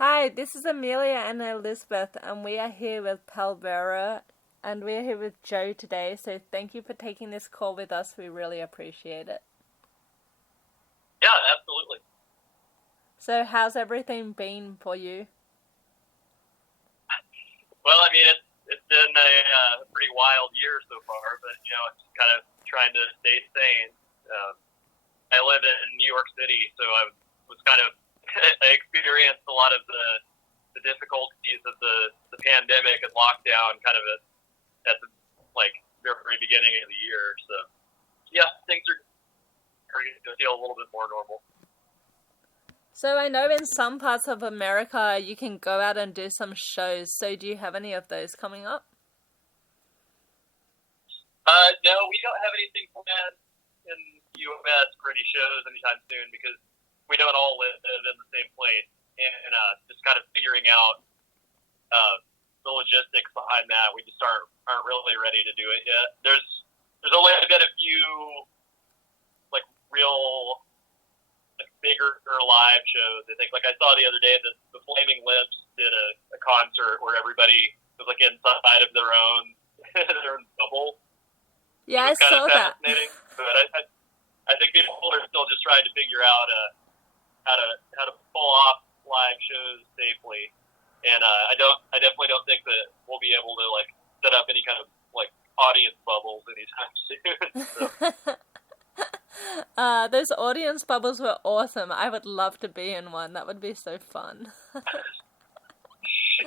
Hi, this is Amelia and Elizabeth, and we are here with Pallbearer, and we are here with Joe today. So thank you for taking this call with us. We really appreciate it. Yeah, absolutely. So how's everything been for you? Well, I mean, it's been a pretty wild year so far, but it's kind of trying to stay sane. I live in New York City, so I was kind of I experienced a lot of the difficulties of the pandemic and lockdown, kind of at the very beginning of the year. So yeah, things are going to feel a little bit more normal. So I know in some parts of America you can go out and do some shows. So do you have any of those coming up? No, we don't have anything planned in the U.S. for any shows anytime soon because we don't all live in the same place, and just kind of figuring out the logistics behind that. We just aren't really ready to do it yet. There's only been a few real bigger live shows. I think I saw the other day that the Flaming Lips did a concert where everybody was inside of their own bubble. Yeah, I saw that. Fascinating, but I think people are still just trying to figure out how to pull off live shows safely, and I definitely don't think that we'll be able to set up any kind of audience bubbles anytime soon. Those audience bubbles were awesome. I would love to be in one. That would be so fun.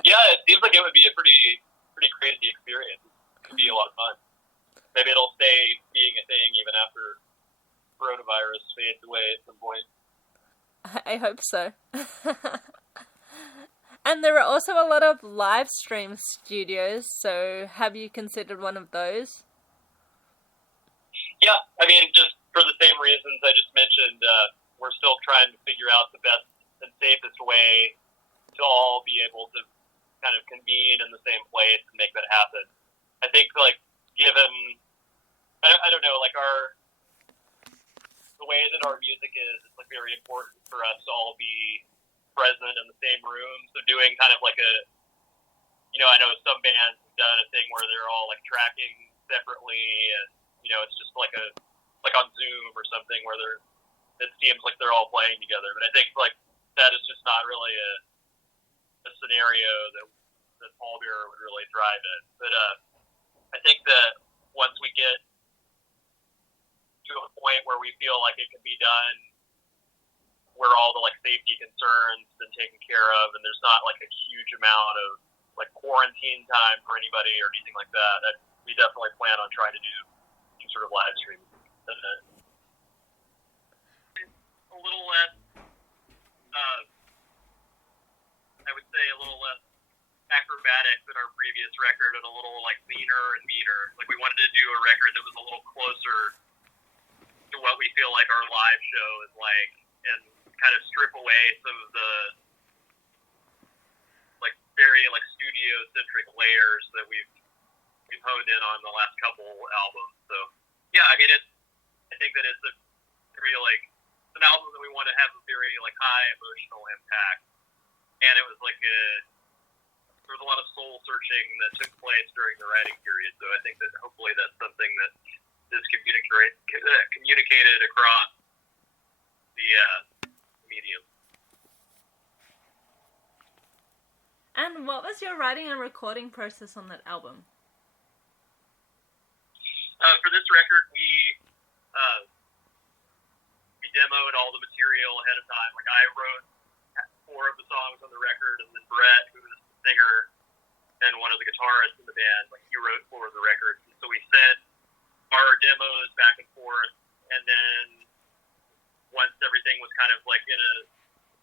Yeah, it seems like it would be a pretty crazy experience. It could be a lot of fun. Maybe it'll stay being a thing even after coronavirus fades away at some point. I hope so. And there are also a lot of live stream studios, so have you considered one of those? Yeah, I mean, just for the same reasons I just mentioned, we're still trying to figure out the best and safest way to all be able to kind of convene in the same place and make that happen. I think, given, I don't know, the way that our music is, it's very important for us to all be present in the same room. So doing kind of I know some bands have done a thing where they're all tracking separately, and it's just like on Zoom or something where it seems like they're all playing together. But I think that is just not really a scenario that Pallbearer would really thrive in. But I think that once we get to a point where we feel like it can be done, where all the safety concerns have been taken care of, and there's not a huge amount of quarantine time for anybody or anything like that, we definitely plan on trying to do some sort of live stream. A little less, I would say, a little less acrobatic than our previous record, and a little leaner and meaner. We wanted to do a record that was a little closer to what we feel like our live show is like, and kind of strip away some of the very studio-centric layers that we've honed in on the last couple albums. So yeah, I mean, I think that it's a very an album that we want to have a very high emotional impact, and it was there was a lot of soul searching that took place during the writing period. So I think that hopefully that's something that is communicated across the medium. And what was your writing and recording process on that album? For this record, we demoed all the material ahead of time. I wrote 4 of the songs on the record, and then Brett, who is the singer and one of the guitarists in the band, he wrote 4 of the records. And so we sent our demos back and forth, and then once everything was kind of in a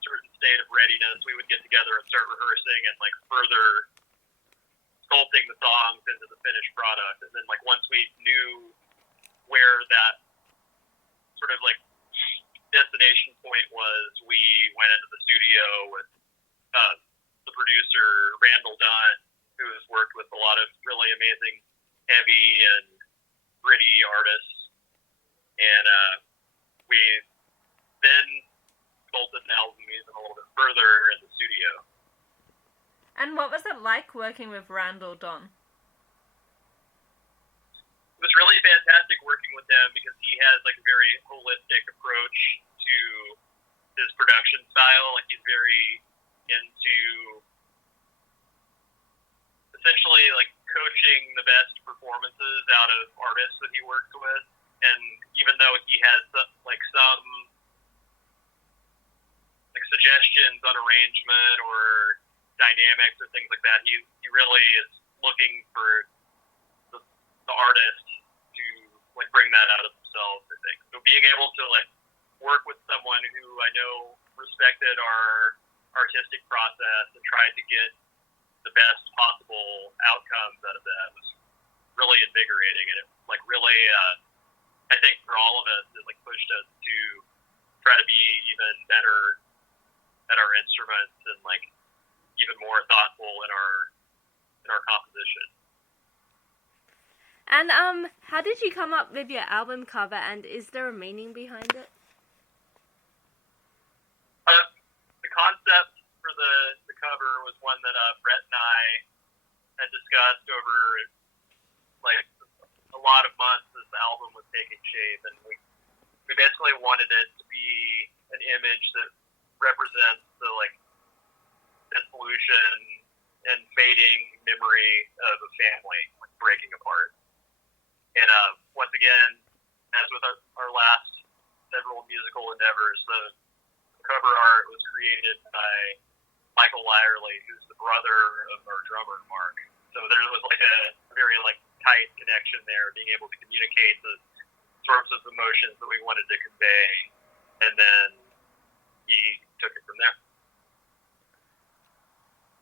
certain state of readiness, we would get together and start rehearsing and further sculpting the songs into the finished product. And then once we knew where that sort of destination point was, we went into the studio with the producer Randall Dunn, who has worked with a lot of really amazing heavy and gritty artists, and we then sculpted the album even a little bit further in the studio. And what was it like working with Randall Don? It was really fantastic working with him because he has like a very holistic approach to his production style. Like he's very into essentially like coaching the best performances out of artists that he works with. And even though he has like some like suggestions on arrangement or dynamics or things like that, he really is looking for the artist to like bring that out of themselves, I think. So being able to like work with someone who I know respected our artistic process and tried to get the best possible outcomes out of that was really invigorating, and it like really I think for all of us it like pushed us to try to be even better at our instruments and like even more thoughtful in our composition. And how did you come up with your album cover, and is there a meaning behind it? The concept for the cover was one that Brett and I had discussed over like a lot of months as the album was taking shape, and we basically wanted it to be an image that represents the like dissolution and fading memory of a family like breaking apart. And once again, as with our last several musical endeavors, the cover art was created by Michael Lyerly, who's the brother of our drummer, Mark. So there was like a very like tight connection there, being able to communicate the sorts of emotions that we wanted to convey, and then he took it from there.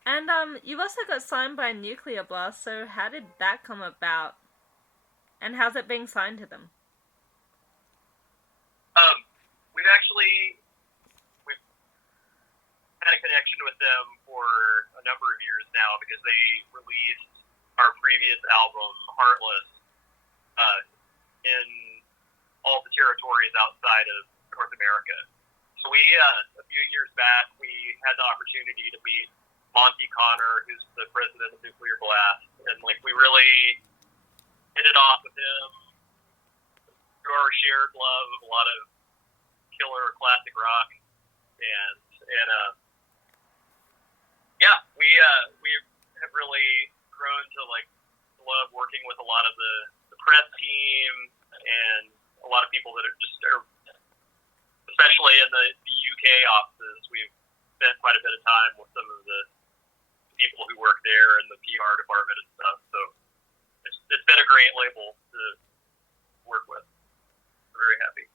And you also got signed by Nuclear Blast, so how did that come about? And how's it being signed to them? We've had a connection with them for a number of years now because they released our previous album, Heartless, in all the territories outside of North America. So we, a few years back, we had the opportunity to meet Monty Connor, who's the president of Nuclear Blast, and like we really hit it off with him through our shared love of a lot of killer classic rock, and we have really grown to like love working with a lot of the press team and a lot of people that are especially in the UK offices. We've spent quite a bit of time with some of the people who work there in the PR department and stuff. So it's been a great label to work with. We're very happy.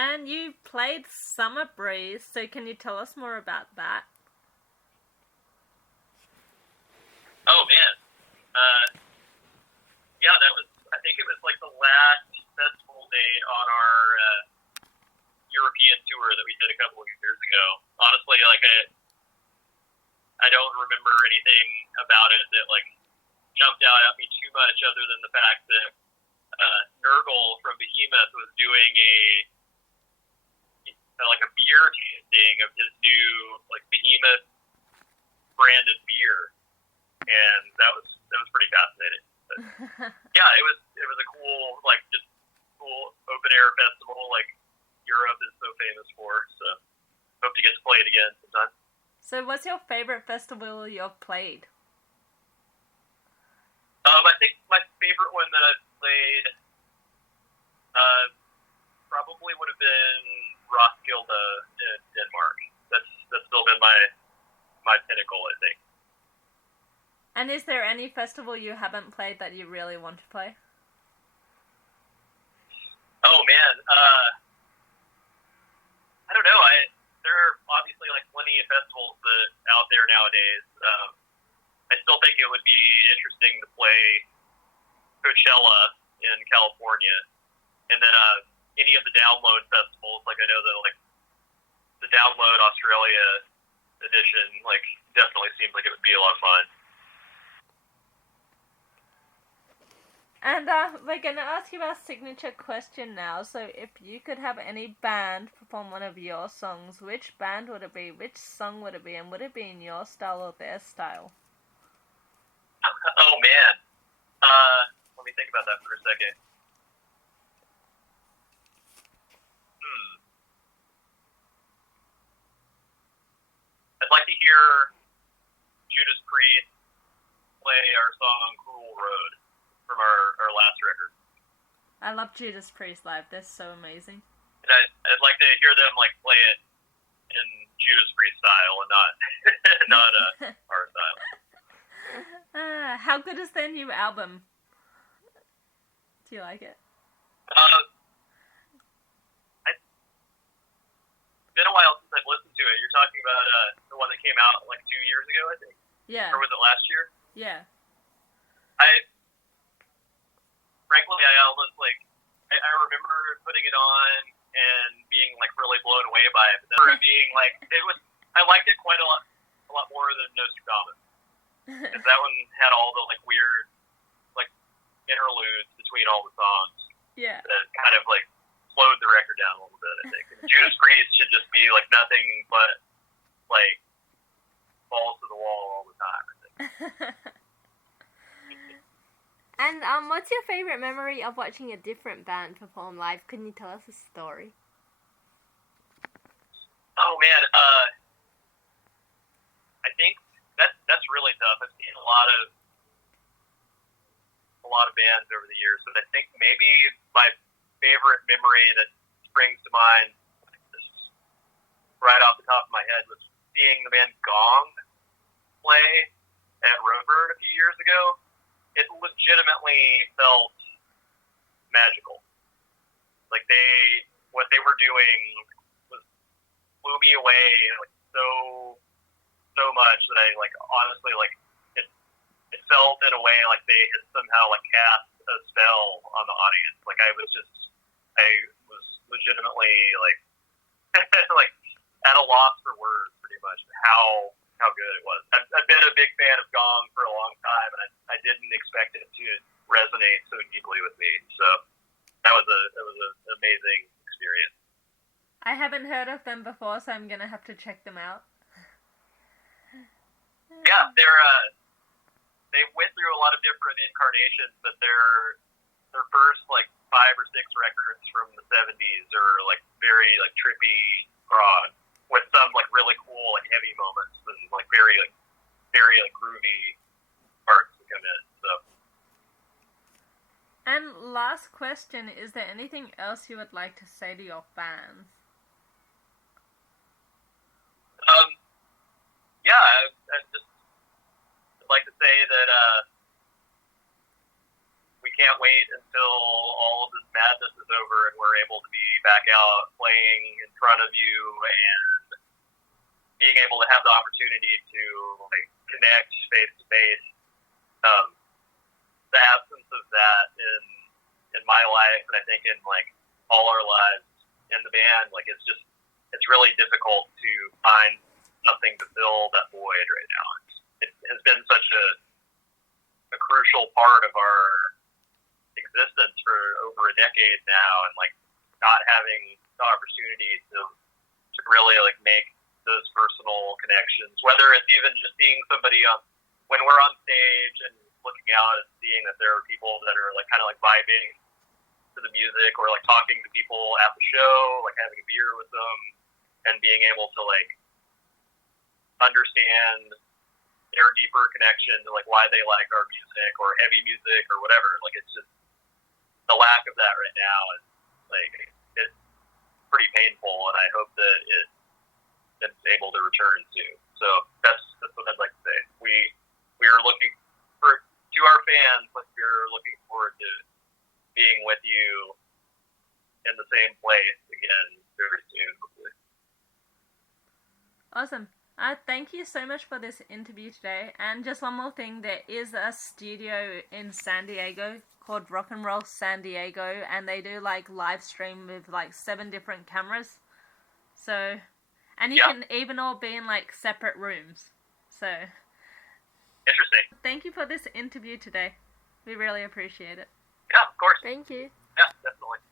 And you played Summer Breeze, so can you tell us more about that? Oh man, yeah, that was. I think it was like the last festival date on our European tour that we did a couple of years ago. Honestly, like I don't remember anything about it that like jumped out at me too much, other than the fact that Nurgle from Behemoth was doing a beer tasting of his new like Behemoth branded beer, and that was pretty fascinating. But, yeah, it was a cool open air festival like Europe is so famous for. So hope to get to play it again sometime. So what's your favorite festival you've played? I think my favorite one that I've played probably would have been Roskilde in Denmark. That's still been my pinnacle, I think. And is there any festival you haven't played that you really want to play? Oh man, I don't know. There are obviously like plenty of festivals out there nowadays. I still think it would be interesting to play Coachella in California, and then any of the Download festivals. Like I know that the Download Australia edition definitely seems like it would be a lot of fun. And we're going to ask you our signature question now. So if you could have any band perform one of your songs, which band would it be? Which song would it be? And would it be in your style or their style? Oh, man. Let me think about that for a second. I'd like to hear Judas Priest play our song Cruel Road from our last record. I love Judas Priest live. They're so amazing. And I'd like to hear them like play it in Judas Priest style and not our style. How good is their new album? Do you like it? It's been a while since I've listened to it. You're talking about the one that came out like 2 years ago, I think. Yeah. Or was it last year? Yeah. Frankly, I almost I remember putting it on and being like really blown away by it. But then being like, I liked it quite a lot more than Nostradamus. Because that one had all the like weird like interludes between all the songs. Yeah. That kind of like slowed the record down a little bit, I think. And Judas Priest should just be like nothing but like balls to the wall all the time, I think. And what's your favorite memory of watching a different band perform live? Can you tell us a story? Oh man, I think that's really tough. I've seen a lot of bands over the years, but I think maybe my favorite memory that springs to mind, just right off the top of my head, was seeing the band Gong play at Roadburn a few years ago. It legitimately felt magical. Like what they were doing blew me away like so much that I like honestly like it felt in a way like they had somehow like cast a spell on the audience. Like I was legitimately like like at a loss for words pretty much how good it was. I've been a big fan of Gong for a long time, and I didn't expect it to resonate so deeply with me. So that was an amazing experience. I haven't heard of them before, so I'm gonna have to check them out. Yeah, they went through a lot of different incarnations, but their first like 5 or 6 records from the 70s are like very like trippy prog, with some like really cool like heavy moments and like very groovy parts to come in. So. And last question, is there anything else you would like to say to your fans? Yeah, I'd like to say that we can't wait until all of this madness is over and we're able to be back out playing in front of you and being able to have the opportunity to like connect face to face. The absence of that in my life, and I think in like all our lives in the band, like it's really difficult to find something to fill that void right now. It has been such a crucial part of our existence for over a decade now, and like not having the opportunity to really like make those personal connections, whether it's even just seeing somebody when we're on stage and looking out and seeing that there are people that are like kind of like vibing to the music, or like talking to people at the show, like having a beer with them and being able to like understand their deeper connection to like why they like our music or heavy music or whatever. Like it's just the lack of that right now is like it's pretty painful, and I hope that it's able to return to. So that's what I'd like to say. We are looking to our fans, like we're looking forward to being with you in the same place again very soon, hopefully. Awesome. Thank you so much for this interview today. And just one more thing, there is a studio in San Diego called Rock and Roll San Diego, and they do like live stream with like 7 different cameras. So, and you can even all be in like separate rooms. So, interesting. Thank you for this interview today. We really appreciate it. Yeah, of course. Thank you. Yeah, definitely.